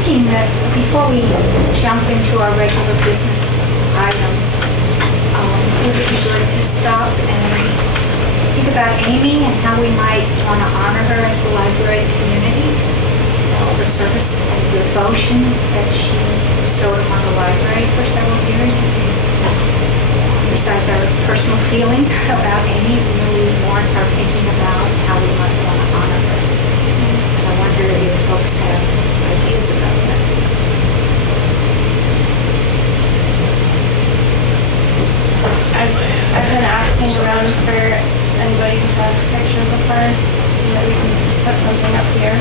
thinking that before we jump into our regular business items, would it be good to stop and think about Amy and how we might want to honor her as a library community, all the service and devotion that she bestowed upon the library for several years. Besides our personal feelings about Amy, it really warrants our thinking about how we might want to honor her. And I wonder if folks have ideas about that. I've been asking around for anybody who has pictures of her so that we can put something up here.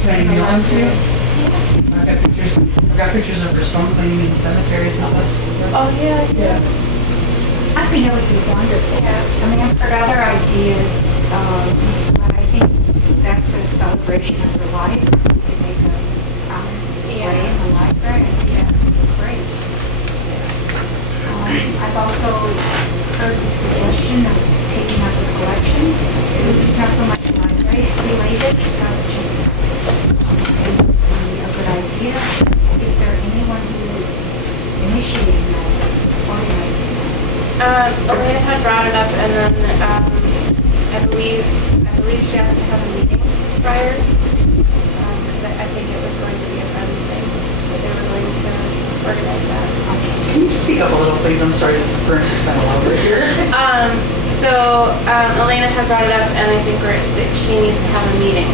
Can I email them to you? I've got pictures of her stone cleaning in cemeteries and all this. Oh, yeah. Yeah. I think that would be wonderful. I mean, I've heard other ideas, but I think that's a celebration of her life. To make a prominent display in the library, I think that would be great. I've also heard the suggestion of taking up a collection, which is not so much library related, but just would be a good idea. Is there anyone who is initiating that, organizing that? Elena had brought it up, and then I believe she has to have a meeting prior, because I think it was going to be a friends thing, but they were going to organize that. Can you speak up a little, please? I'm sorry, this furnace has been all over here. So Elena had brought it up, and I think that she needs to have a meeting.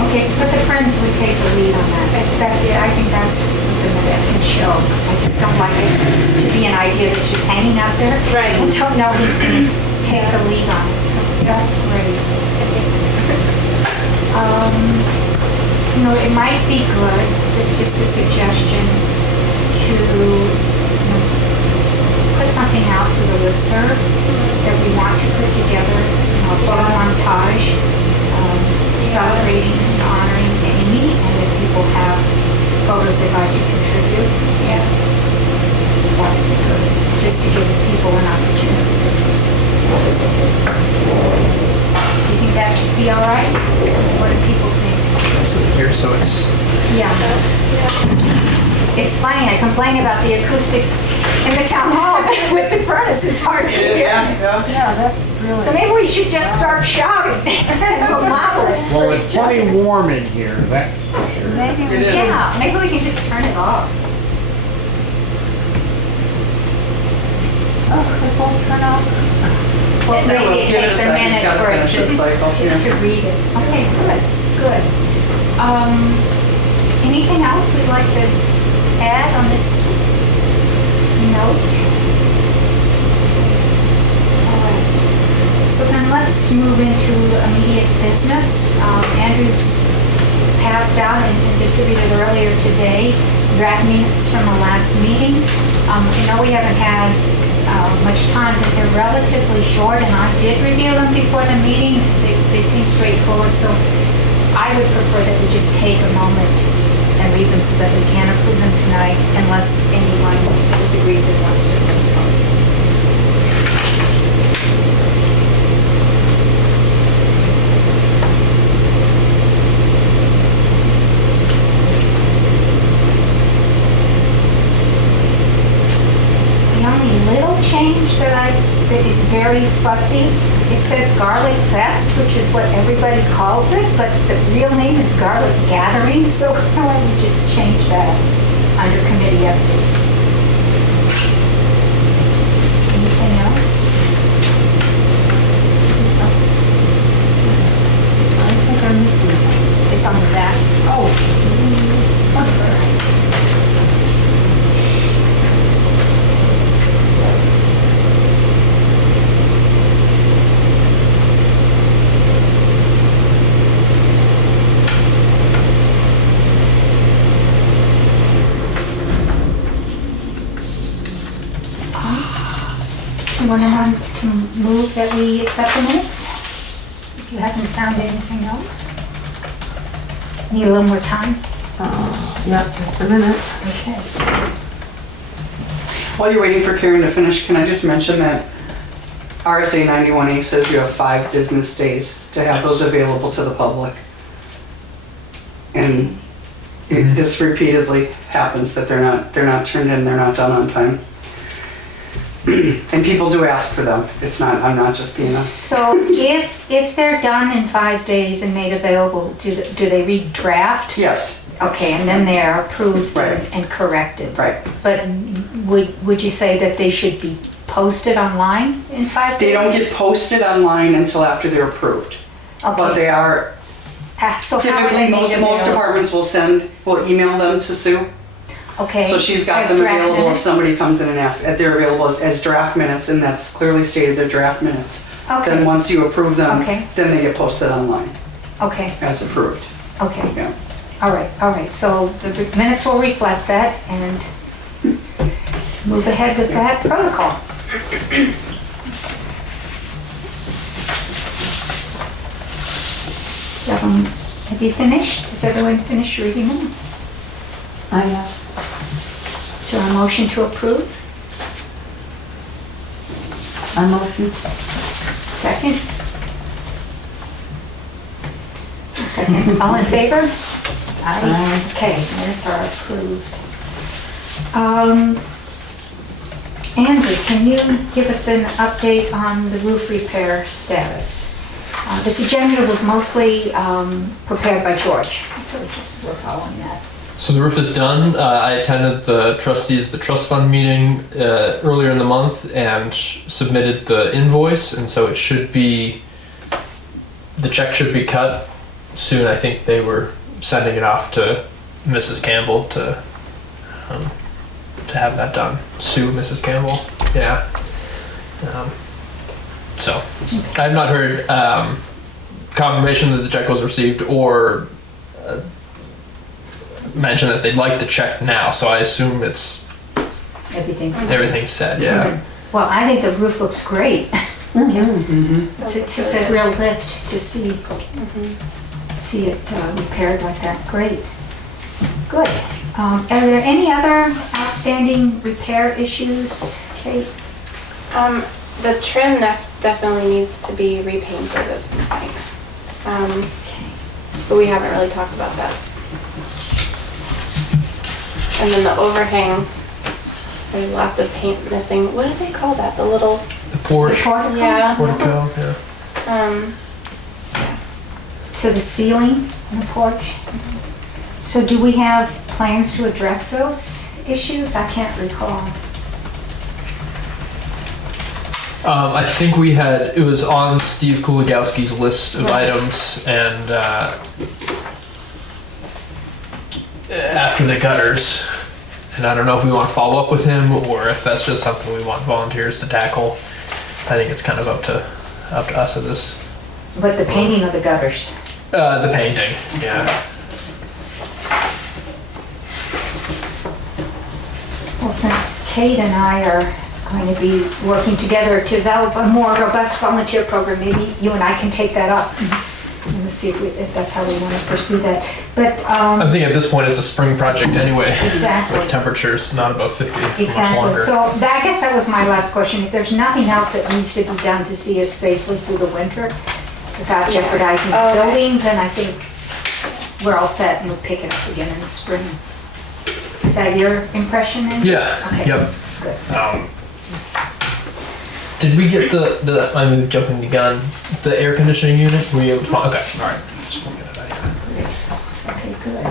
Okay, so but the friends would take the lead on that. I think that's something that can show. I just don't like it to be an idea that's just hanging out there. Right. I don't know who's going to take the lead on it, so that's great. It might be good, it's just a suggestion, to put something out to the listserv that we want to put together, a photo montage, celebrating and honoring Amy, and if people have photos they'd like to contribute, that would be good, just to give people an opportunity to participate. Do you think that would be all right? What do people think? Here, so it's Yeah. It's funny, I complain about the acoustics in the town hall with the furnace, it's hard to hear. Yeah, that's really... So maybe we should just start shouting and we'll model it. well, it's plenty warm in here. That's for sure. Maybe It is. Yeah, maybe we can just turn it off. Oh, it won't turn off? Well, maybe it Give it a takes a second, minute it's gotta for it finish its cycle, yeah. to read it. Okay, good. Anything else we'd like to add on this note? All right. So then let's move into immediate business. Andrew's passed out and distributed earlier today draft minutes from the last meeting. I know we haven't had much time, but they're relatively short, and I did review them before the meeting. They seem straightforward, so I would prefer that we just take a moment and read them so that we can approve them tonight, unless anyone disagrees and wants to postpone. The only little change that is very fussy, it says Garlic Fest, which is what everybody calls it, but the real name is Garlic Gathering, so how about we just change that under committee updates? Anything else? I think I'm missing it. It's on the back. Oh. That's all right. Someone want to move that we accept the minutes? If you haven't found anything else? Need a little more time? Yep, just a minute. Okay. While you're waiting for Karen to finish, can I just mention that RSA 91A says you have 5 business days to have those available to the public. And this repeatedly happens, that they're not turned in, they're not done on time. And people do ask for them. I'm not just being a, So if they're done in 5 days and made available, do they redraft? yes, Okay, and then they're approved Right. and corrected? right. But would you say that they should be posted online in 5 days? They don't get posted online until after they're approved. But Okay. they are, So how are they typically, made most available? departments will email them to Sue. Okay. So she's got as them draft available if minutes? somebody comes in and asks, they're available as draft minutes, and that's clearly stated, they're draft minutes. Then Okay, once you approve them, Okay. then they get posted online okay, as approved. okay. Yeah. All right. So the minutes will reflect that and move ahead with that protocol. Have you finished? Has everyone finished reading them? I have. Is there a motion to approve? A motion. Second? Second. All in favor? Aye. Okay, minutes are approved. Andrew, can you give us an update on the roof repair status? This agenda was mostly prepared by George, so just we're following that. So the roof is done. I attended the trustees, the trust fund meeting earlier in the month and submitted the invoice, and so it should be, the check should be cut soon. I think they were sending it off to Mrs. Campbell to have that done. Sue Mrs. Campbell, yeah. So I have not heard confirmation that the check was received or mention that they'd like the check now, so I assume everything's set, yeah. Well, I think the roof looks great. Mm-hmm. It's just a real lift to see it repaired like that. Great. Good. Are there any other outstanding repair issues, Kate? The trim definitely needs to be repainted at some point. But we haven't really talked about that. And then the overhang, there's lots of paint missing. What do they call that? The little, The porch, Portico? yeah. portico, yeah. So the ceiling and the porch? So do we have plans to address those issues? I can't recall. I think it was on Steve Kuligowski's list of items, and after the gutters, and I don't know if we want to follow up with him or if that's just something we want volunteers to tackle. I think it's kind of up to us at this. But the painting of the gutters? The painting, yeah. Well, since Kate and I are going to be working together to develop a more robust volunteer program, maybe you and I can take that up. And we'll see if that's how we want to pursue that. But, I think at this point it's a spring project anyway. Exactly. With temperatures not above 50 for much exactly. longer. So I guess that was my last question. If there's nothing else that needs to be done to see us safely through the winter without Yeah. jeopardizing the Okay. building, then I think we're all set and we'll pick it up again in the spring. Is that your impression then? Yeah, Okay. yep. Good. Did we get I'm jumping the gun, the air conditioning unit? Were you able to find? Okay, alright. Just looking at that. Okay, good.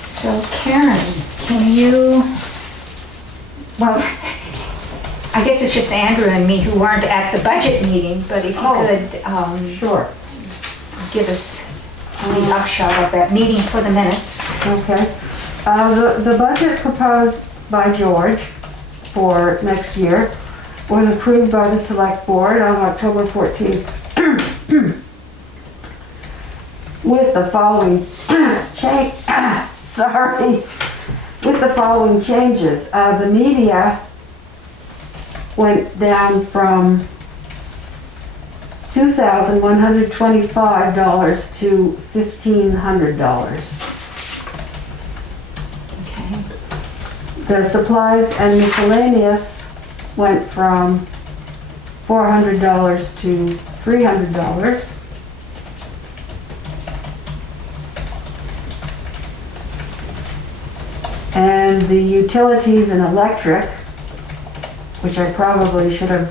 So Karen, can you, well, I guess it's just Andrew and me who weren't at the budget meeting, but if you could Sure. give us the upshot of that meeting for the minutes. Okay. The budget proposed by George for next year was approved by the select board on October 14th with the following with the following changes. The media went down from $2,125 to $1,500. Okay. The supplies and miscellaneous went from $400 to $300. And the utilities and electric, which I probably should have,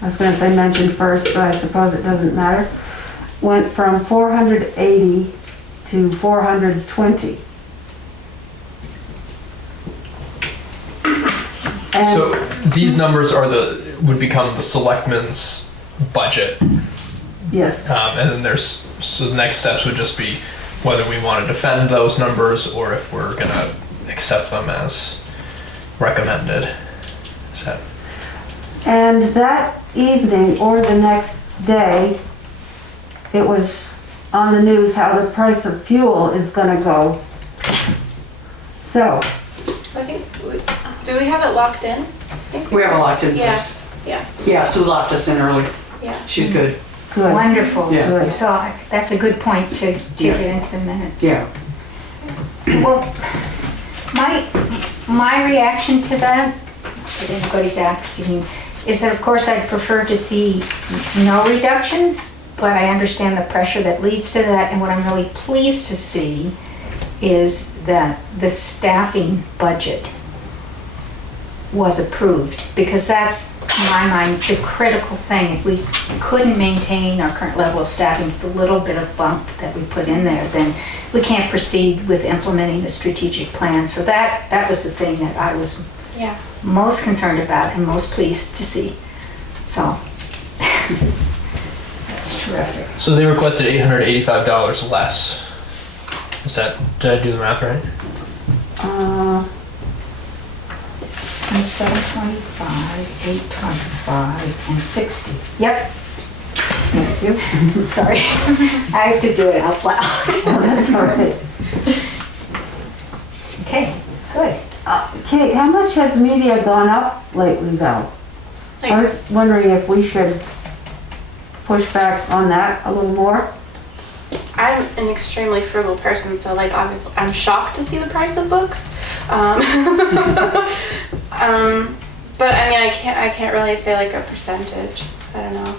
I was gonna say mentioned first, but I suppose it doesn't matter, went from 480 to 420. And So these numbers are would become the selectmen's budget. yes, And then so the next steps would just be whether we want to defend those numbers or if we're gonna accept them as recommended. Is that? and that evening or the next day, it was on the news how the price of fuel is gonna go. So, I think, do we have it locked in? I think We have a locked in Yeah. place. Yeah, Yeah, Sue locked us in early. yeah. She's good. good. Wonderful. Yeah. So that's a good point to Yeah. get into the minutes. Yeah. Well, my reaction to that, if anybody's asking, is that of course I'd prefer to see no reductions, but I understand the pressure that leads to that, and what I'm really pleased to see is that the staffing budget was approved, because that's, in my mind, the critical thing. If we couldn't maintain our current level of staffing with the little bit of bump that we put in there, then we can't proceed with implementing the strategic plan. So that was the thing that I was Yeah. most concerned about and most pleased to see. So, that's terrific. So they requested $885 less. Did I do the math right? And 725, 825, and 60. Yep. Thank you. Sorry. I have to do it out loud. That's all right. Okay, good. Kate, how much has media gone up lately though? I Like, was wondering if we should push back on that a little more. I'm an extremely frugal person, so like obviously I'm shocked to see the price of books. But I mean, I can't really say like a percentage. I don't know.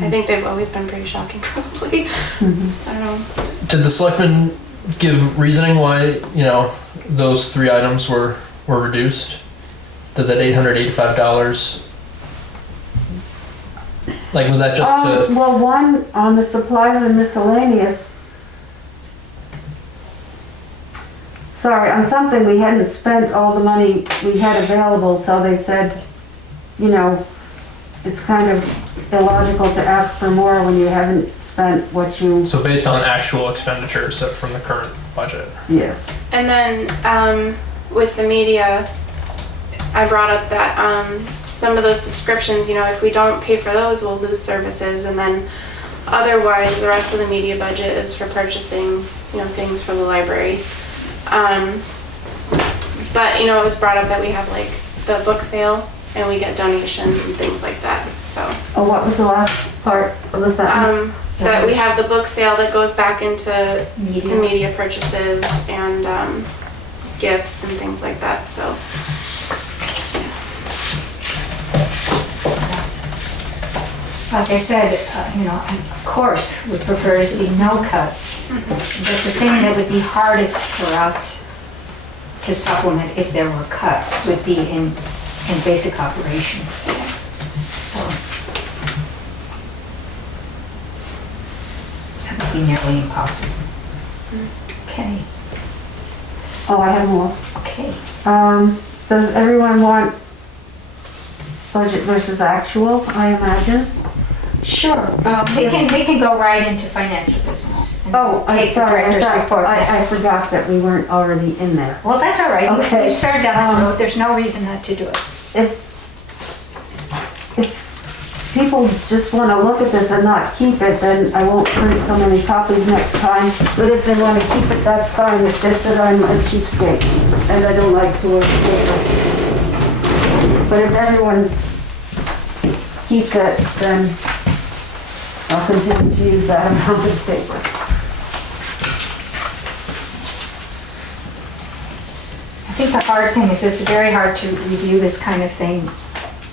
I think they've always been pretty shocking, probably. I don't know. Did the selectmen give reasoning why, those three items were reduced? Does that $885, like, was that just to, Well, one on the supplies and miscellaneous. Sorry, on something we hadn't spent all the money we had available, so they said, it's kind of illogical to ask for more when you haven't spent what you, so based on actual expenditures from the current budget? yes. And then with the media, I brought up that some of those subscriptions, if we don't pay for those, we'll lose services, and then otherwise the rest of the media budget is for purchasing, things for the library. But it was brought up that we have like the book sale and we get donations and things like that. So Oh, what was the last part of the sentence? that we have the book sale that goes back into Media. to media purchases and gifts and things like that. So Like I said, of course, we prefer to see no cuts. But the thing that would be hardest for us to supplement if there were cuts would be in basic operations. So that would be nearly impossible. Okay, Oh, I have more. okay. Does everyone want budget versus actual, I imagine? Sure. We can go right into financial business. And Oh, I'm take the sorry, director's report I next. forgot that we weren't already in there. Well, that's all right. Okay. You started down that road. There's no reason not to do it. If people just want to look at this and not keep it, then I won't print so many copies next time. But if they want to keep it, that's fine. It's just that I'm a cheapskate and I don't like to work paper. But if everyone keeps it, then I'll continue to use that amount of paper. I think the hard thing is it's very hard to review this kind of thing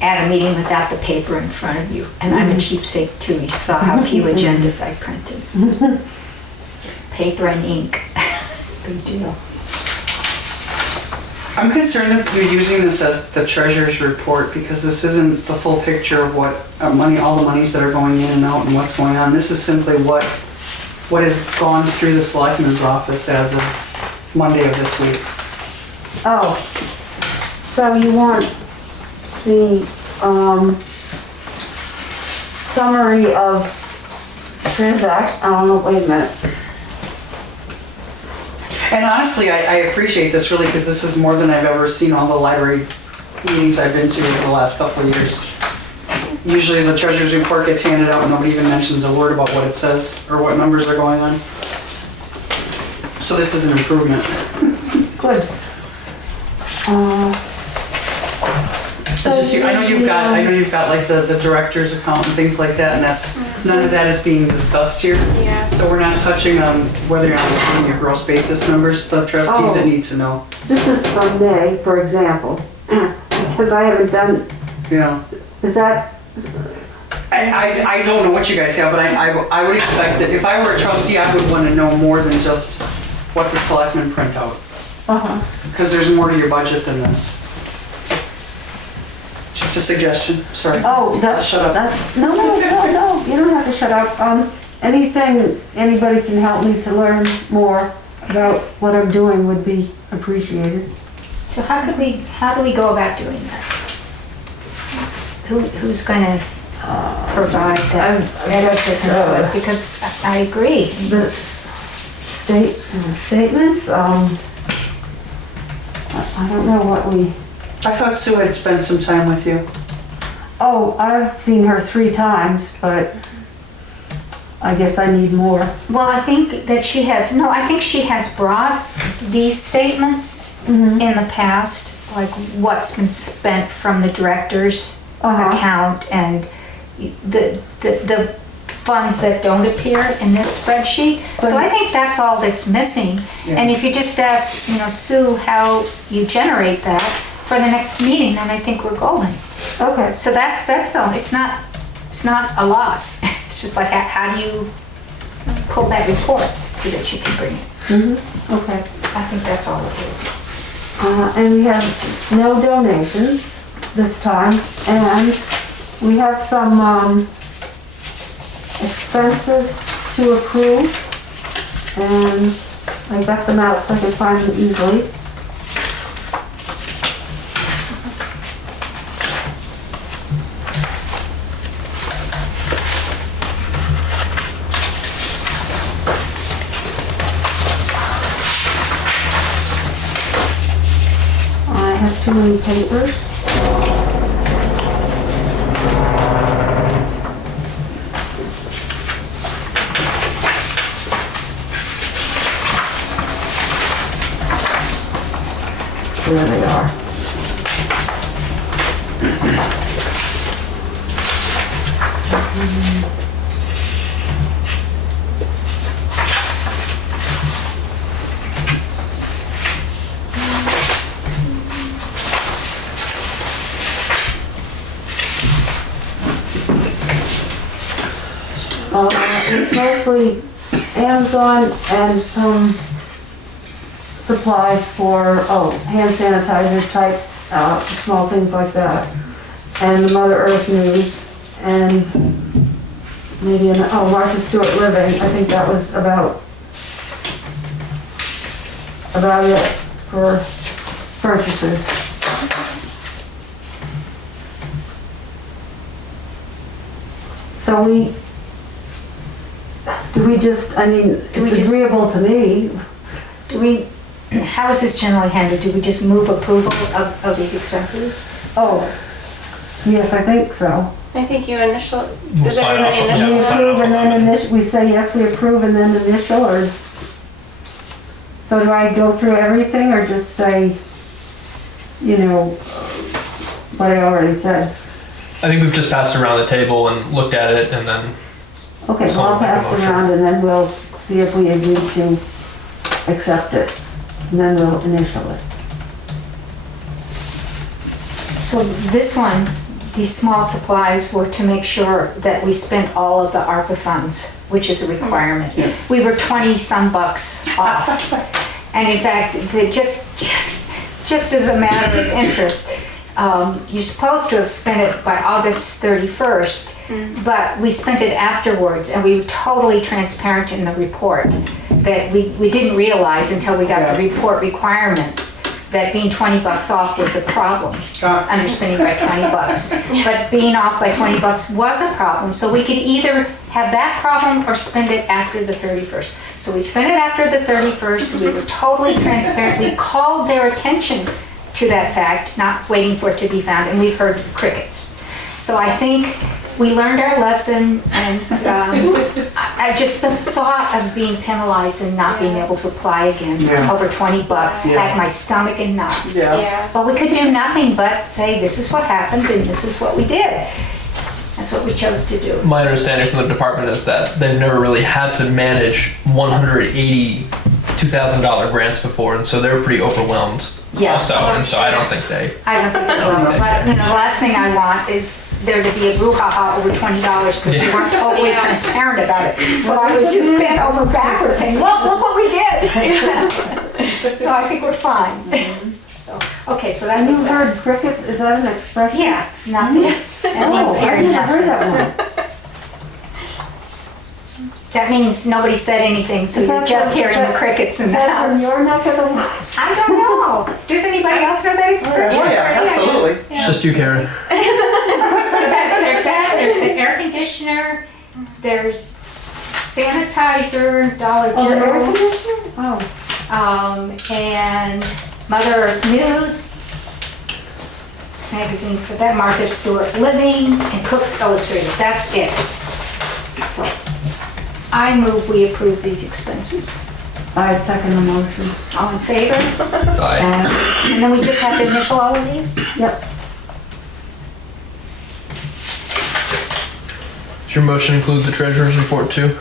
at a meeting without the paper in front of you. And I'm a cheapsake too. You saw how few agendas I printed. Paper and ink. Big deal. I'm concerned that you're using this as the treasurer's report because this isn't the full picture of what all the monies that are going in and out and what's going on. This is simply what has gone through the selectman's office as of Monday of this week. Oh, so you want the, summary of wait a minute. And honestly, I appreciate this really because this is more than I've ever seen all the library meetings I've been to over the last couple of years. Usually the treasurer's report gets handed out and nobody even mentions a word about what it says or what numbers are going on. So this is an improvement. Good. It's just, I know you've got like the director's account and things like that, and none of that is being discussed here. Yeah. So we're not touching on whether or not you're getting your gross basis numbers, the trustees that need to know. This is from May, for example, because I haven't done, You know, is that, I don't know what you guys have, but I would expect that if I were a trustee, I would want to know more than just what the selectmen print out. Because there's more to your budget than this. Just a suggestion, sorry. oh, Shut up. no, you don't have to shut up. Anything, anybody can help me to learn more about what I'm doing would be appreciated. So how do we go about doing that? Who's gonna provide that extra input? Because I agree. The statements, I don't know what we, I thought Sue had spent some time with you. oh, I've seen her 3 times, but I guess I need more. Well, I think that she has brought these statements Mm-hmm. in the past, like what's been spent from the director's account and the funds that don't appear in this spreadsheet. So I think that's all that's missing. Yeah. And if you just ask, Sue, how you generate that for the next meeting, then I think we're golden. Okay. So that's all. It's not a lot. It's just like how do you pull that report so that you can bring it. Okay. I think that's all it is. And we have no donations this time, and we have some expenses to approve, and I got them out so I can find them easily. I have too many papers. There they are. It's mostly Amazon and some supplies for, hand sanitizer type, small things like that. And the Mother Earth News and maybe, Martha Stewart Living. I think that was about it for purchases. So it's agreeable to me. How is this generally handled? Do we just move approval of these expenses? Oh, yes, I think so. I think you initial. We'll Does sign everybody off on initial? We Yeah, sign approve off and on then that. we say yes, we approve and then initial, or? So do I go through everything or just say, what I already said? I think we've just passed around the table and looked at it and then Okay, so I'll Someone make a pass it motion. around and then we'll see if we agree to accept it. And then we'll initial it. So this one, these small supplies were to make sure that we spent all of the ARPA funds, which is a requirement. We were 20-some bucks off. And in fact, just as a matter of interest, you're supposed to have spent it by August 31st, but we spent it afterwards, and we were totally transparent in the report that we didn't realize until we got the report requirements that being 20 bucks off was a problem, underspending by 20 bucks. But being off by 20 bucks was a problem, so we could either have that problem or spend it after the 31st. So we spent it after the 31st, we were totally transparent, we called their attention to that fact, not waiting for it to be found, and we've heard crickets. So I think we learned our lesson, and I just, the thought of being penalized and not being able to apply again over 20 bucks had my stomach in knots. Yeah. But we could do nothing but say, this is what happened and this is what we did. That's what we chose to do. My understanding from the department is that they've never really had to manage $182,000 grants before, and so they're pretty overwhelmed. Yeah. Also, and so I don't think they. I don't think it will, but the last thing I want is there to be a brouhaha over $20 because we weren't totally transparent about it. So I was just bent over backwards saying, look what we did. So I think we're fine. So, okay, so that was You that. heard crickets, is that an expression? Yeah, nothing. That means Oh, I hearing never heard nothing. that one. That means nobody said anything, so Is you're that just from- hearing the crickets in Is the that from house. your neck of the woods? I don't know. Does anybody else know that experience? Oh, yeah, absolutely. It's just you, Karen. So there's that, there's the air conditioner, there's sanitizer, Dollar Oh, the air General, conditioner? Oh. and Mother Earth News, magazine for that, Martha Stewart Living, and Cook's Illustrated. That's it. So I move we approve these expenses. I second the motion. All in favor? Aye. And then we just have to initial all of these? Yep. Does your motion include the treasurer's report too?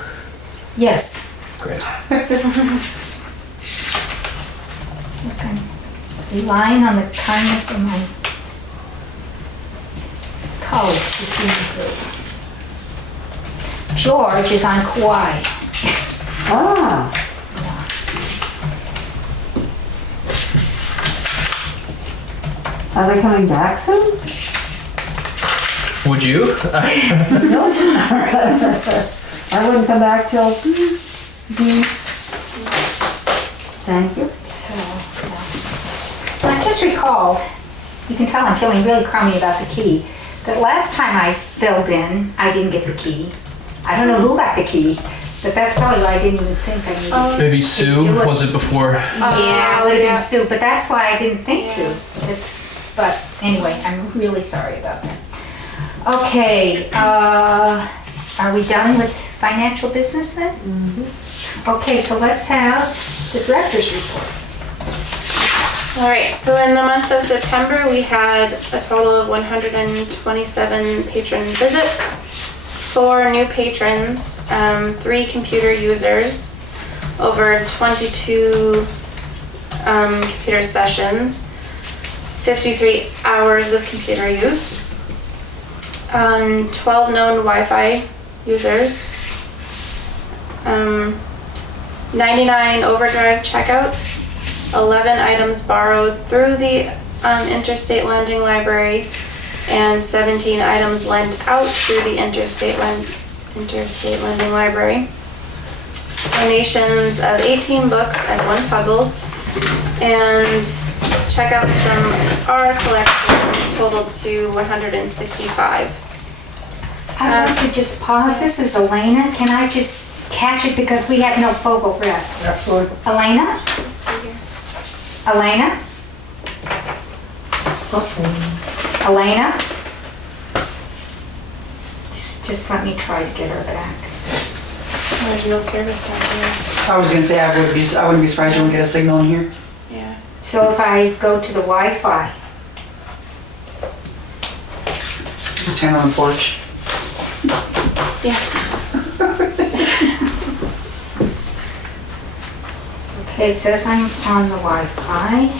Yes. Great. Okay. Relying on the kindness of my colleagues to see me through. George is on Kauai. Ah. Are they coming back soon? Would you? I wouldn't come back till. Thank you. So, well, I just recalled, you can tell I'm feeling really crummy about the key, that last time I filled in, I didn't get the key. I don't know who got the key, but that's probably why I didn't even think I needed. Maybe Sue? Was it before? Yeah, it would have yeah. been Sue, but that's why I didn't think to. But anyway, I'm really sorry about that. Okay, are we done with financial business then? Okay, so let's have the director's report. All right, so in the month of September, we had a total of 127 patron visits, 4 new patrons, 3 computer users, over 22 computer sessions, 53 hours of computer use, 12 known Wi-Fi users, 99 overdrive checkouts, 11 items borrowed through the Interstate Lending Library, and 17 items lent out through the Interstate Lending Library. Donations of 18 books and 1 puzzles, and checkouts from our collection totaled to 165. I want to just pause. This is Elena. Can I just catch it because we have no focal breath? Absolutely. Elena? Elena? Elena? Just let me try to get her back. There's no service down here. I was gonna say, I wouldn't be surprised you won't get a signal in here. Yeah. So if I go to the Wi-Fi, Just stand on the porch. Yeah. okay, it says I'm on the Wi-Fi.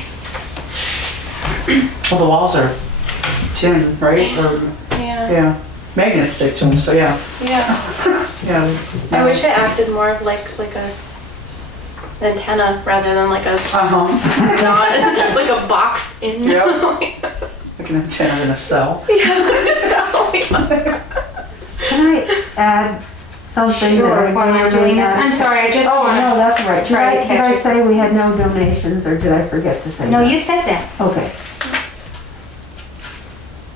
Well, the walls are tin, right? Or, Yeah. yeah, magnets stick to them, so yeah, Yeah. yeah. I wish it acted more of like a antenna rather than like a Uh-huh, like a box in. Yep. like an antenna in a cell. Can I add something? Sure, that I while you're really doing this, had? I'm sorry, I just Oh, want no, that's right. Did try to I catch it. say we had no donations, or did I forget to say No, that? you said that. Okay.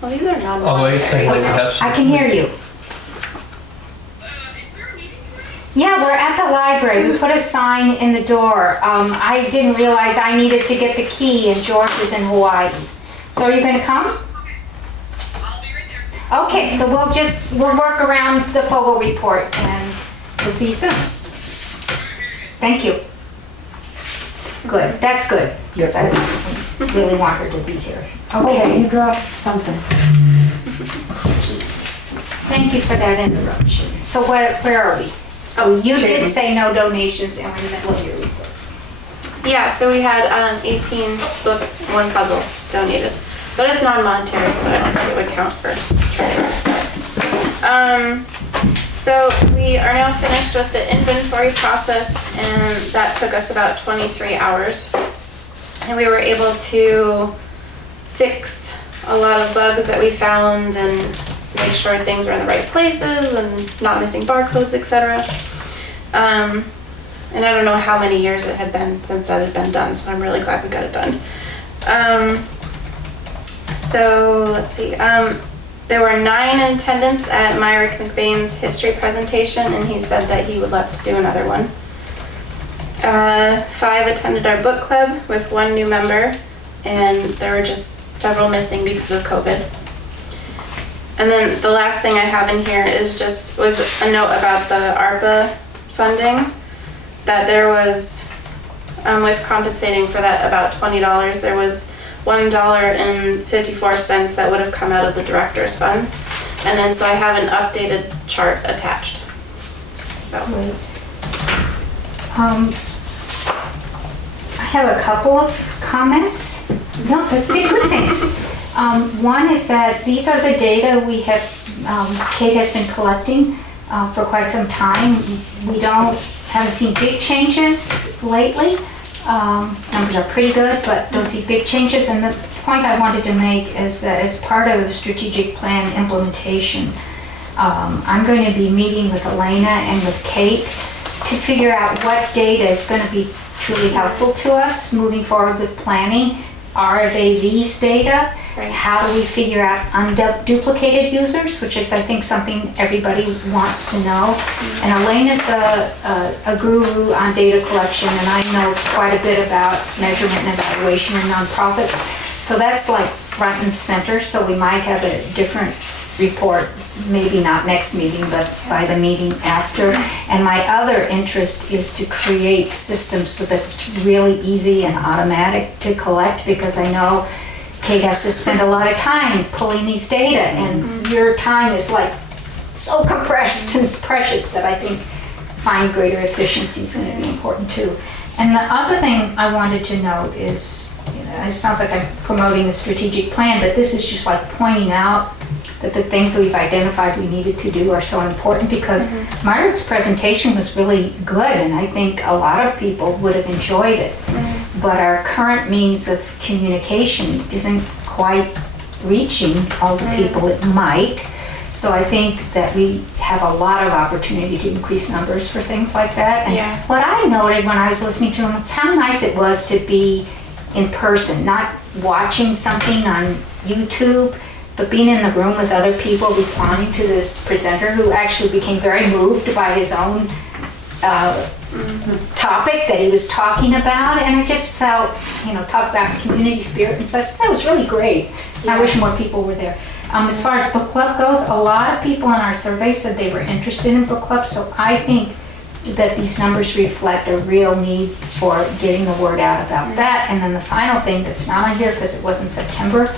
Well, these are non. Although I guess technically we have some. I can hear you. Yeah, we're at the library. We put a sign in the door. I didn't realize I needed to get the key and George is in Hawaii. So are you gonna come? I'll be right there. Okay, so we'll work around the Fogel report and we'll see you soon. Thank you. Good, that's good. Yes, I really want her to be here. Okay, Okay, you dropped something. jeez. Thank you for that interruption. So where are we? So you did say no donations and we're in the middle of your report. Yeah, so we had 18 books, 1 puzzle donated, but it's non-monetary, so I don't think it would count for treasures. So we are now finished with the inventory process, and that took us about 23 hours. And we were able to fix a lot of bugs that we found and make sure things were in the right places and not missing barcodes, etc. And I don't know how many years it had been since that had been done, so I'm really glad we got it done. So let's see. There were 9 in attendance at Myrick McBain's history presentation, and he said that he would love to do another one. 5 attended our book club with 1 new member, and there were just several missing because of COVID. And then the last thing I have in here is was a note about the ARPA funding, that there was, with compensating for that about $20, there was $1.54 that would have come out of the director's funds. And then so I have an updated chart attached. So. Great. I have a couple of comments. No, they're good things. One is that these are the data we have, Kate has been collecting for quite some time. We haven't seen big changes lately. Numbers are pretty good, but don't see big changes. And the point I wanted to make is that as part of strategic plan implementation, I'm going to be meeting with Elena and with Kate to figure out what data is going to be truly helpful to us moving forward with planning. Are they these data? Right. How do we figure out unduplicated users, which is, I think, something everybody wants to know. And Elena's a guru on data collection, and I know quite a bit about measurement and evaluation in nonprofits. So that's like front and center, so we might have a different report, maybe not next meeting, but by the meeting after. And my other interest is to create systems so that it's really easy and automatic to collect, because I know Kate has to spend a lot of time pulling these data, and your time is like so compressed and precious that I think finding greater efficiency is going to be important too. And the other thing I wanted to note is, it sounds like I'm promoting the strategic plan, but this is just like pointing out that the things that we've identified we needed to do are so important, because Myrick's presentation was really good, and I think a lot of people would have enjoyed it. But our current means of communication isn't quite reaching all the people it might. So I think that we have a lot of opportunity to increase numbers for things like that. And Yeah. what I noted when I was listening to him is how nice it was to be in person, not watching something on YouTube, but being in the room with other people responding to this presenter who actually became very moved by his own topic that he was talking about. And I just felt, talk about community spirit and such, that was really great. And I wish more people were there. As far as book club goes, a lot of people in our survey said they were interested in book club, so I think that these numbers reflect a real need for getting the word out about that. And then the final thing that's not on here, because it was in September,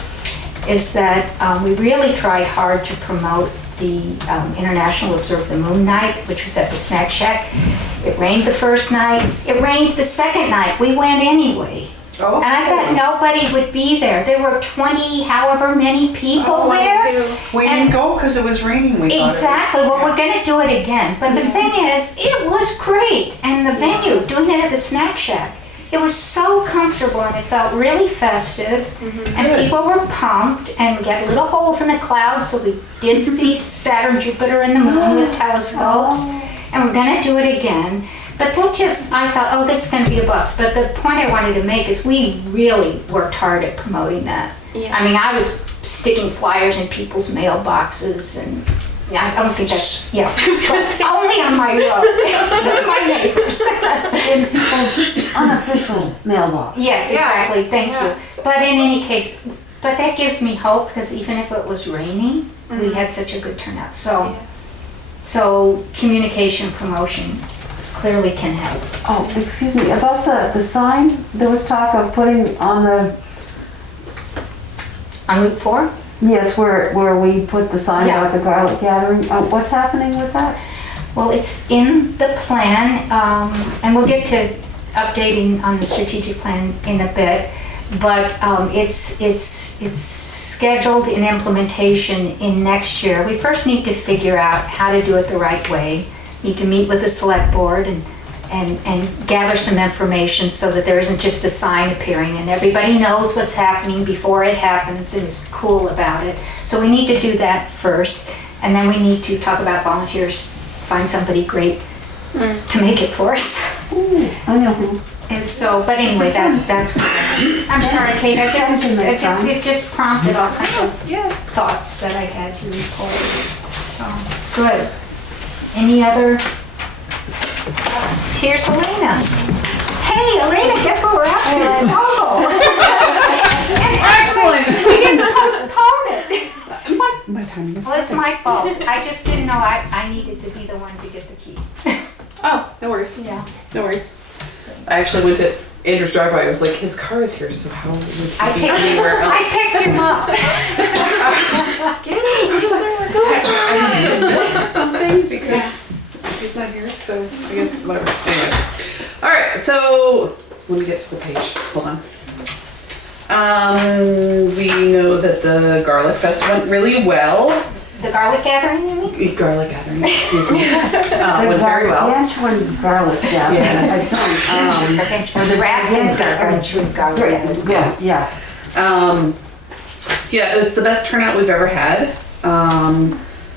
is that we really tried hard to promote the International Observe the Moon night, which was at the Snack Shack. It rained the first night. It rained the second night. We went anyway. Oh. And I thought nobody would be there. There were 20, however many people there. We And- didn't go because it was raining. We thought Exactly. Well, we're going to do it again. But the thing is, it was great. And the venue, doing it at the Snack Shack, it was so comfortable and it felt really festive. And people were pumped. And we got little holes in the clouds, so we did see Saturn, Jupiter, and the moon with telescopes. And we're going to do it again. But that just, I thought, oh, this is going to be a bust. But the point I wanted to make is we really worked hard at promoting that. Yeah. I mean, I was sticking flyers in people's mailboxes, and I don't think that's, only on my road, just my neighbors. In people's unofficial mailbox. Yes, Yeah. exactly, thank Yeah. you. But in any case, but that gives me hope, because even if it was raining, we had such a good turnout. So communication, promotion clearly can help. Oh, excuse me, about the sign, there was talk of putting on the, On Route 4? yes, where we put the sign Yeah. about the garlic gathering. What's happening with that? Well, it's in the plan, and we'll get to updating on the strategic plan in a bit, but it's scheduled in implementation in next year. We first need to figure out how to do it the right way. Need to meet with the select board and gather some information so that there isn't just a sign appearing and everybody knows what's happening before it happens and is cool about it. So we need to do that first, and then we need to talk about volunteers, find somebody great to make it for us. I know. And so, but anyway, that's what I'm sorry, Kate, it just prompted all kinds of thoughts that I had to report. So, good. Any other thoughts? Here's Elena. Hey, Elena, guess what we're up to? Oh! And Excellent. We didn't postpone it. My timing is Well, it's my fault. I just didn't know I needed to be the one to get the key. Oh, no worries. Yeah. No worries. I actually went to Andrew's driveway. I was like, his car is here, so how would he I be picked, anywhere else? I picked him up. I missed something because he's not here, so I guess whatever. Anyway. Alright, so let me get to the page. Hold on. We know that the Garlic Fest went really well. The garlic gathering, you mean? Garlic gathering, excuse me. Went very well. Gargantuan garlic gathering. Yes. Or the Grafton gargantuan garlic gathering. Yes. Yeah. Yeah, it was the best turnout we've ever had.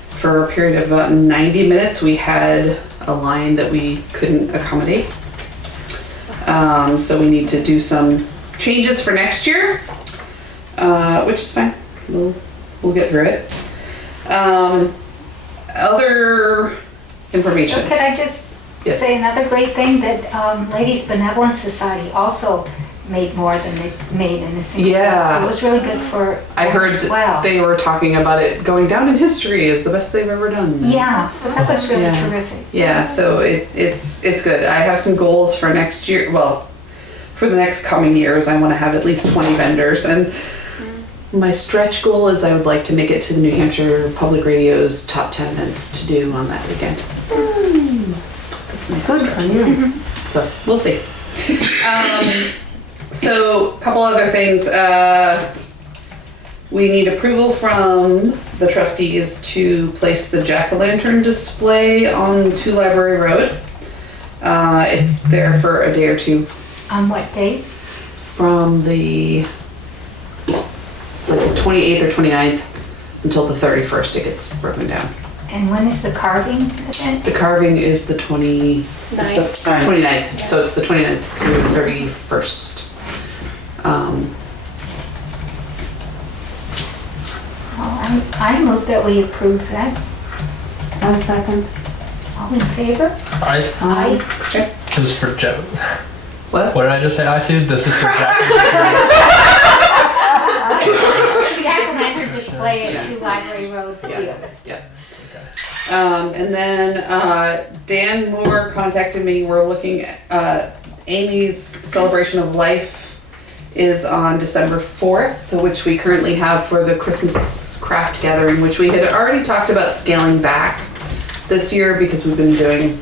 For a period of about 90 minutes, we had a line that we couldn't accommodate. So we need to do some changes for next year, which is fine. We'll get through it. Other information. So could I just Yes. say another great thing, that Ladies Benevolent Society also made more than they made in a single year. Yeah. So it was really good for I heard as well. they were talking about it going down in history as the best they've ever done. Yeah, so that was really Yeah. terrific. Yeah, so it's good. I have some goals for next year. Well, for the next coming years, I want to have at least 20 vendors, and my stretch goal is I would like to make it to the New Hampshire Public Radio's top 10 events to do on that weekend. That's my Good stretch. for you. So we'll see. So a couple other things. We need approval from the trustees to place the jack-o'-lantern display on 2 Library Road. It's there for a day or two On what date? from the, it's like the 28th or 29th until the 31st it gets broken down. And when is the carving event? The carving is the 29th, so it's the 29th through the 31st. Well, I move that we approve that. 1 second. All in favor? I Aye. this is for Joe. What? What did I just say? I too. This is for Jack. Jack-o'-lantern display at 2 Library Road Field. And then Dan Moore contacted me. We're looking at Amy's Celebration of Life is on December 4th, which we currently have for the Christmas craft gathering, which we had already talked about scaling back this year because we've been doing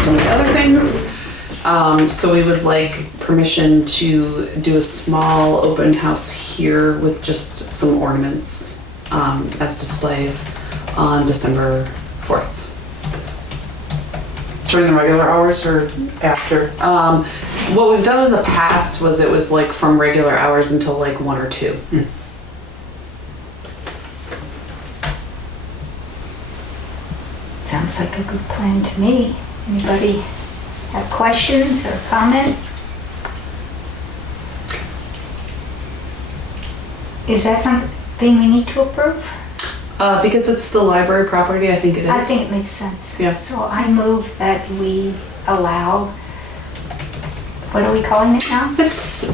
so many other things. So we would like permission to do a small open house here with just some ornaments as displays on December 4th. During the regular hours or after? What we've done in the past was it was like from regular hours until like 1 or 2. Sounds like a good plan to me. Anybody have questions or comment? Is that something we need to approve? Because it's the library property, I think it is. I think it makes sense. Yeah. So I move that we allow, what are we calling it now? It's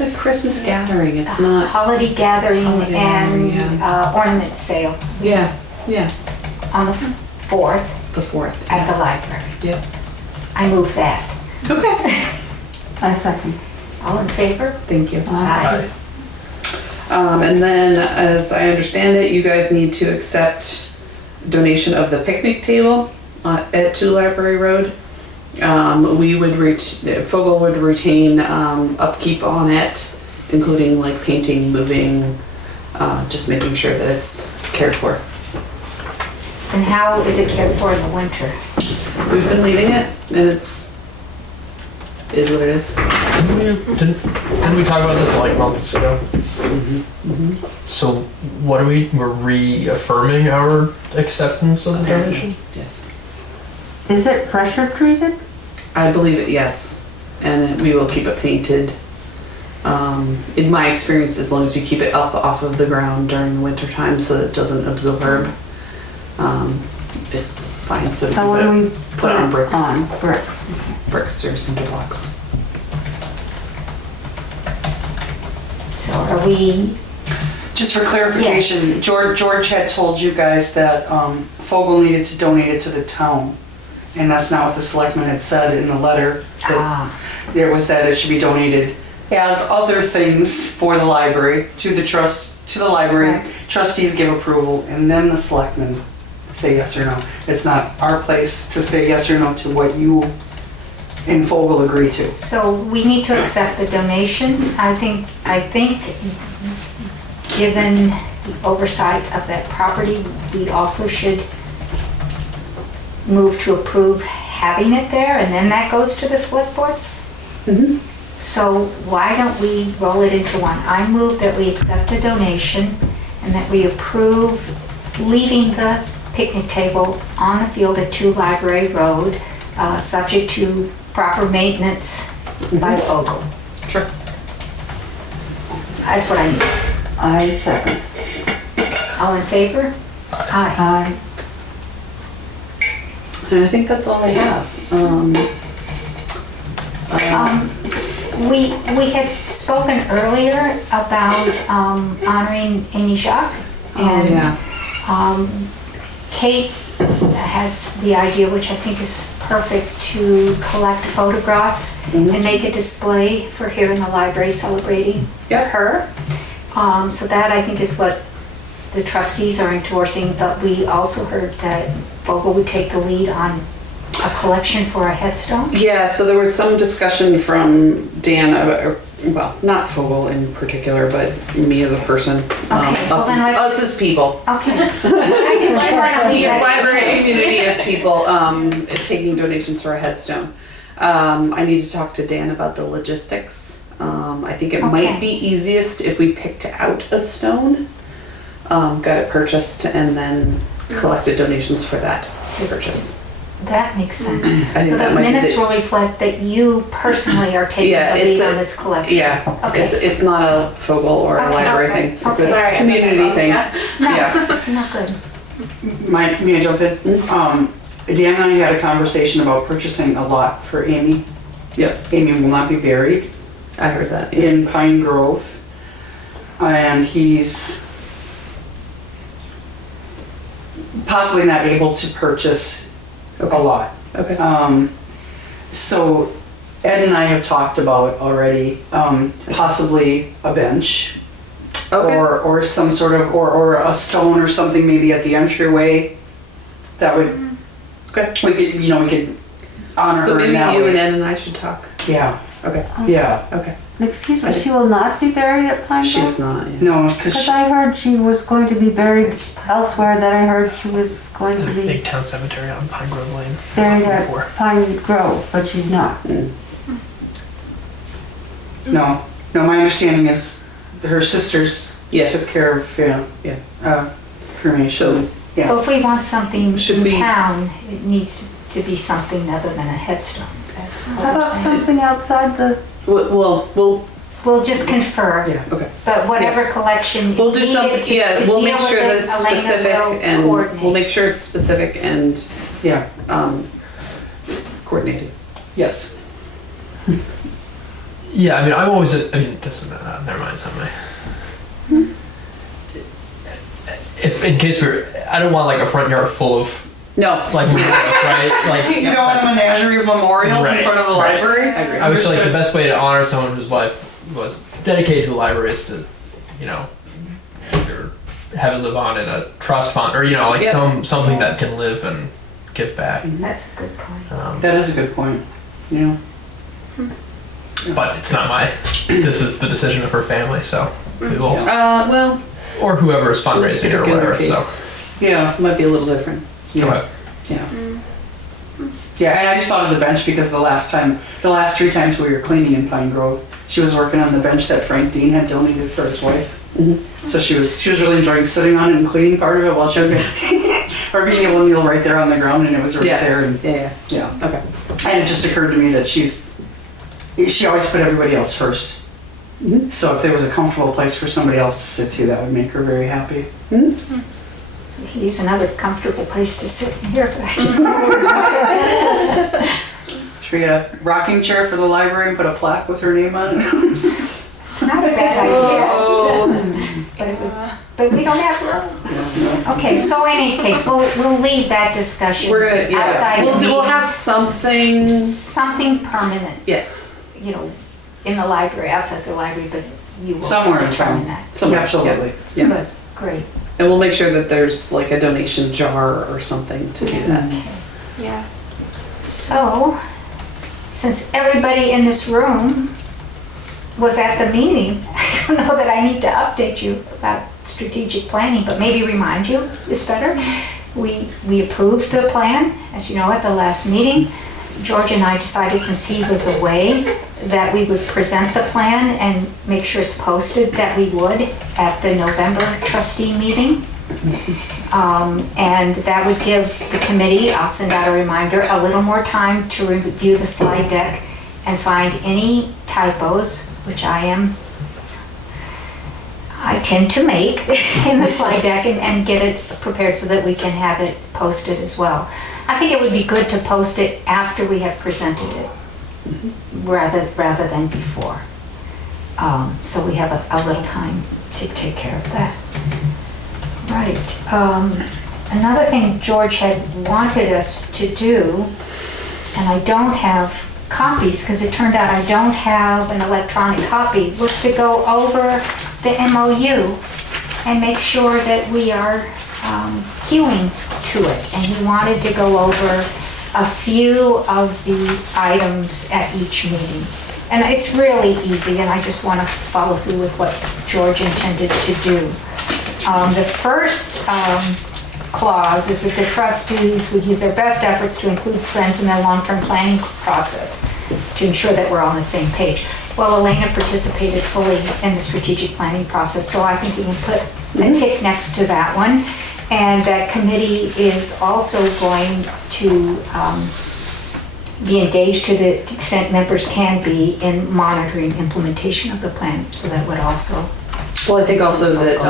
a Christmas gathering. It's not. Holiday gathering Holiday and gathering, ornament sale Yeah, on the 4th the 4th. at the library. Yep. I move that. Okay. I second. All in favor? Thank you. Aye. And then, as I understand it, you guys need to accept donation of the picnic table at 2 Library Road. Fogel would retain upkeep on it, including like painting, moving, just making sure that it's cared for. And how is it cared for in the winter? We've been leaving it, and is what it is. Didn't we talk about this like months ago? So what we're reaffirming our acceptance of the donation? Yes. Is it pressure treated? I believe it, yes. And we will keep it painted. In my experience, as long as you keep it up off of the ground during the winter time so that it doesn't absorb, it's fine. So So when we put it on bricks. On bricks. Bricks or cinder blocks. So are we, Just for clarification, Yes. George had told you guys that Fogel needed to donate it to the town. And that's not what the selectmen had said in the letter. That There was that it should be donated as other things for the library, to the library. Right. Trustees give approval, and then the selectmen say yes or no. It's not our place to say yes or no to what you and Fogel agree to. so we need to accept the donation. I think given the oversight of that property, we also should move to approve having it there, and then that goes to the select board. So why don't we roll it into one? I move that we accept the donation and that we approve leaving the picnic table on the field at 2 Library Road, subject to proper maintenance by Fogel. Sure. That's what I need. I second. All in favor? Aye. Aye. And I think that's all I have. We had spoken earlier about honoring Amy Jacques. And Kate has the idea, which I think is perfect, to collect photographs and make a display for here in the library celebrating her. So that I think is what the trustees are endorsing, but we also heard that Fogel would take the lead on a collection for a headstone. Yeah, so there was some discussion from Dan, well, not Fogel in particular, but me as a person. well then let's Us as people. Okay. I just want to leave that. Library community as people, taking donations for a headstone. I need to talk to Dan about the logistics. I think it might be easiest if we picked out a stone, got it purchased, and then collected donations for that purchase. That makes sense. I think So that the might be minutes will reflect that you personally are taking the lead on this collection. Yeah, Okay. it's not a Fogel or a Okay. library thing. It's Okay. a Sorry, I community thought thing. that. Yeah. Not good. May I jump in? Dan and I had a conversation about purchasing a lot for Amy. Yep, Amy will not be buried I heard that. Yeah. in Pine Grove. And he's possibly not able to purchase a lot. Okay. So Ed and I have talked about already, possibly a bench. Okay. Or some sort of, or a stone or something maybe at the entryway. That would, Okay. we could honor So her in maybe that you way. and Ed and I should talk. Yeah, Okay, yeah. okay. Excuse me, she will not be buried at Pine Grove? She's not, yeah. No, because Because I heard she was going to be buried elsewhere, then I heard she was going There's to a be big town cemetery on Pine Grove Lane. buried at 44. Pine Grove, but she's not. no, my understanding is her sisters Yes. took care of, cremation. Yeah. So if we want something Should in we- town, it needs to be something other than a headstone. Is that what How you're about saying? something outside the, We'll, We'll just confer, Yeah, okay. but whatever collection we'll is do needed something, to yeah, we'll deal make with sure that it, it's Elena specific will and coordinate. we'll make sure it's specific and, Yeah, coordinated. yes. Yeah, I mean, I'm always. I mean, this is never mind. Something. If in case I don't want like a front yard full of No, like memorials, right? Like You don't want a menagerie of memorials in Right, front of the right. library? I agree. I always feel like the best way to honor someone whose life was dedicated to the library is to, either have it live on in a trust fund or like Yeah. something that can live and give back. That's a good point. That is a good point, yeah. But it's not my. This is the decision of her family, so we will, well, or whoever is in this fundraising or particular whatever. So case, Yeah, it might be a little different. yeah. okay. Yeah. Yeah, and I just thought of the bench because the last 3 times we were cleaning in Pine Grove, she was working on the bench that Frank Dean had donated for his wife. So she was really enjoying sitting on it and cleaning part of it while chugging, or being able to kneel right there on the ground and it was right Yeah. there. And Yeah, yeah, okay. and it just occurred to me that she always put everybody else first. So if there was a comfortable place for somebody else to sit to, that would make her very happy. We could use another comfortable place to sit in here, but I just. Should we get a rocking chair for the library and put a plaque with her name on it? It's not a bad idea. But we don't have room. Okay, so in any case, we'll leave that discussion We're gonna, outside the we'll meeting. have something, Something permanent, yes, in the library, outside the library, but you will Somewhere in determine town. that. somewhere. Absolutely. Yeah. Good, great. And we'll make sure that there's like a donation jar or something to do that. Yeah. So, since everybody in this room was at the meeting, I don't know that I need to update you about strategic planning, but maybe remind you is better. We approved the plan, as you know, at the last meeting. George and I decided, since he was away, that we would present the plan and make sure it's posted, that we would at the November trustee meeting. And that would give the committee, I'll send out a reminder, a little more time to review the slide deck and find any typos, which I tend to make in the slide deck and get it prepared so that we can have it posted as well. I think it would be good to post it after we have presented it, rather than before. So we have a little time to take care of that. Right. Another thing George had wanted us to do, and I don't have copies because it turned out I don't have an electronic copy, was to go over the MOU and make sure that we are queuing to it. And he wanted to go over a few of the items at each meeting. And it's really easy, and I just want to follow through with what George intended to do. The first clause is that the trustees would use their best efforts to include Friends in their long-term planning process to ensure that we're on the same page. Well, Elena participated fully in the strategic planning process, so I think we can put a tick next to that one. And that committee is also going to be engaged to the extent members can be in monitoring implementation of the plan, so that would also. Well, I think also that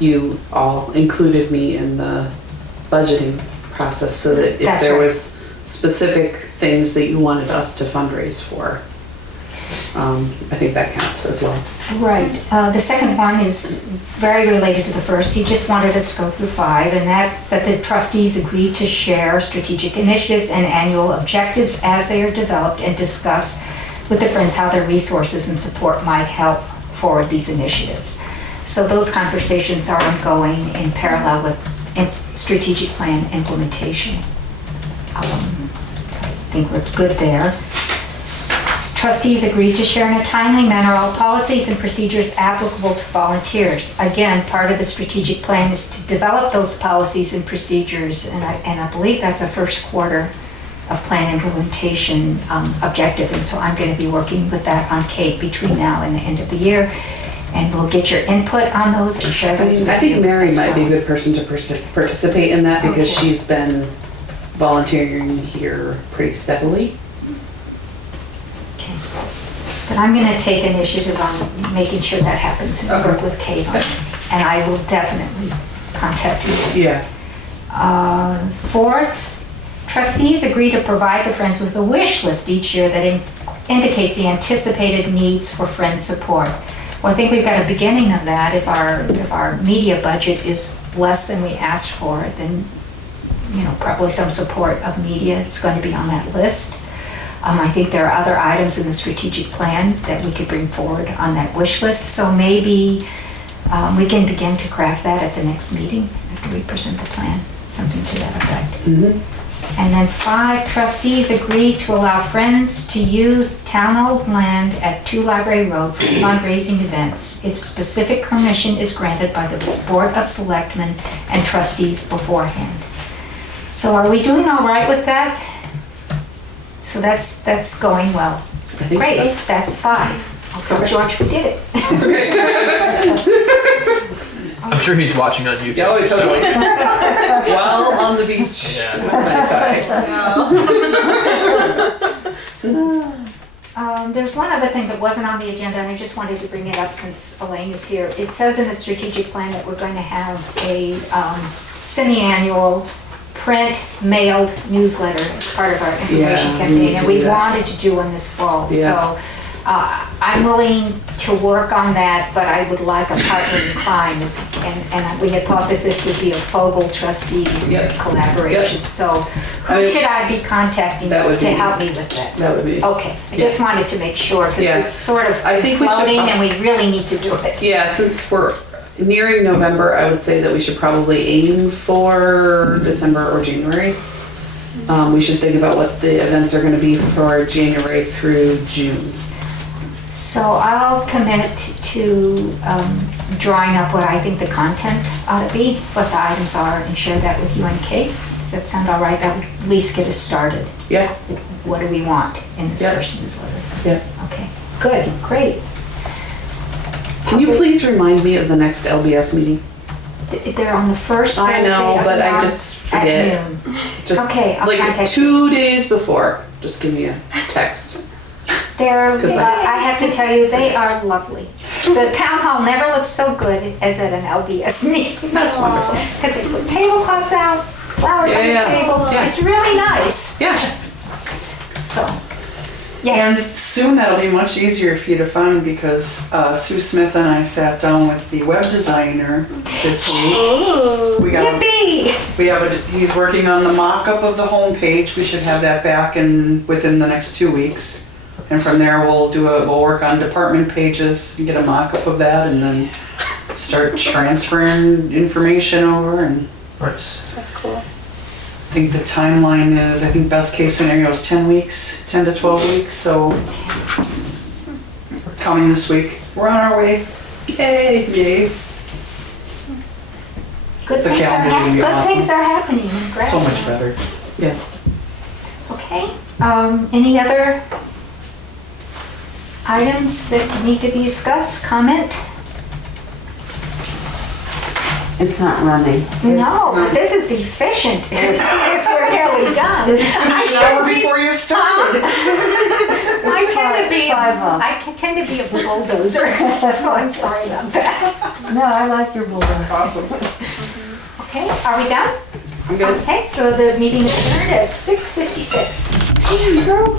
you all included me in the budgeting process so that if That's there right. was specific things that you wanted us to fundraise for, I think that counts as well. Right. The second one is very related to the first. He just wanted us to go through 5, and that's that the trustees agree to share strategic initiatives and annual objectives as they are developed and discuss with the Friends how their resources and support might help forward these initiatives. So those conversations are ongoing in parallel with strategic plan implementation. think we're good there. Trustees agreed to share in a timely manner all policies and procedures applicable to volunteers. Again, part of the strategic plan is to develop those policies and procedures, and I believe that's a first quarter of plan implementation objective, and so I'm going to be working with that on Kate between now and the end of the year, and we'll get your input on those and share those with I think you Mary as might be a well. good person to participate in that because Okay. she's been volunteering here pretty steadily. Okay. But I'm going to take initiative on making sure that happens and work with Kate on it, and I will definitely contact you. Yeah. Fourth, trustees agree to provide the Friends with a wish list each year that indicates the anticipated needs for Friends support. Well, I think we've got a beginning of that. If our media budget is less than we asked for, then, you know, probably some support of media is going to be on that list. I think there are other items in the strategic plan that we could bring forward on that wish list. So maybe we can begin to craft that at the next meeting after we present the plan, something to that effect. And then 5, trustees agreed to allow Friends to use town-owned land at 2 Library Road for fundraising events if specific permission is granted by the Board of Selectmen and trustees beforehand. So are we doing all right with that? So that's going well. I think Great, so. that's 5. I'll tell George we did it. I'm sure he's watching on YouTube. Yeah, oh, so- totally. While on the beach. Yeah. with my guy. There's one other thing that wasn't on the agenda, and I just wanted to bring it up since Elaine is here. It says in the strategic plan that we're going to have a semi-annual print mailed newsletter as part of our information Yeah, we campaign, need and to we do that. wanted to do one this fall. Yeah. So I'm willing to work on that, but I would like a partner in crime. And we had thought that this would be a Fogel trustees Yep. collaboration. Yep. So I who mean, should I be contacting that would to be- help me with that? That would be. Okay, I just wanted to make sure, because Yeah. it's sort of I think we should floating prob- and we really need to do it. Yeah, since we're nearing November, I would say that we should probably aim for December or January. We should think about what the events are gonna be for January through June. So I'll commit to drawing up what I think the content ought to be, what the items are, and share that with you and Kate. Does that sound all right? That would at least get us started. Yeah, What do we want in this Yep. first newsletter? yeah. Okay, good, great. Can you please remind me of the next LBS meeting? They're on the first I Thursday know, of but the I month just at forget. noon. Just Okay, I'll like contact 2 days before, just give me a text. They're, 'Cause I have to tell you, they are lovely. The town hall never looks so good as at an LBS meeting. That's wonderful. Because they put tablecloths out, flowers on the Yeah. tables. Yeah. It's really nice. Yeah. So, And yes. soon that'll be much easier for you to find because Sue Smith and I sat down with the web designer this week. We got, Yippee! he's working on the mock-up of the homepage. We should have that back within the next 2 weeks. And from there, we'll work on department pages and get a mock-up of that and then start transferring information over. And Nice. That's cool. I think the timeline is, I think best case scenario is 10 weeks, 10 to 12 weeks, so coming this week. We're on our way. Yay! Yay. Good The things are calendar's gonna be good things awesome. are happening in Grafton. So much better. Yeah. Okay, any other items that need to be discussed, comment? It's not running. No, but this is efficient if we're nearly done. An hour before you started. I tend to be, Five up. I tend to be a bulldozer, so I'm sorry about that. No, I like your bulldog. Awesome. Okay, are we done? I'm good. Okay, so the meeting is adjourned at 6:56. Damn, girl.